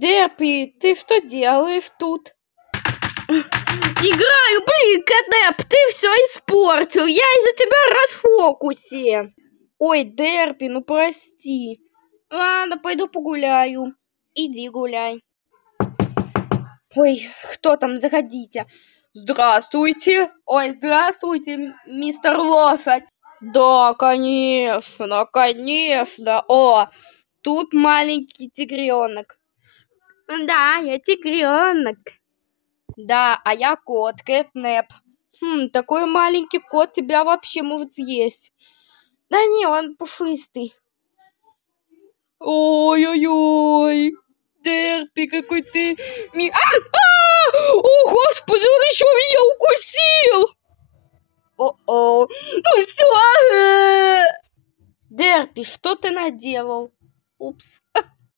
Дерпи, ты что делаешь тут? Играю, блин, Кэдеп, ты все испортил. Я из-за тебя расфокусе. Ой, Дерпи, ну прости. Ладно, пойду погуляю. Иди гуляй. Ой, кто там, заходите. Здравствуйте. Ой, здравствуйте, мистер Лошадь. Да, конечно, конечно. О, тут маленький тигренок. Да, я тигренок. Да, а я кот, Кэтнеп. Такой маленький кот тебя вообще может съесть. Да не, он пушистый. Ой-ой-ой. Дерпи, какой ты... О, господи, он еще меня укусил! О-о. Ну все! Дерпи, что ты наделал? Упс.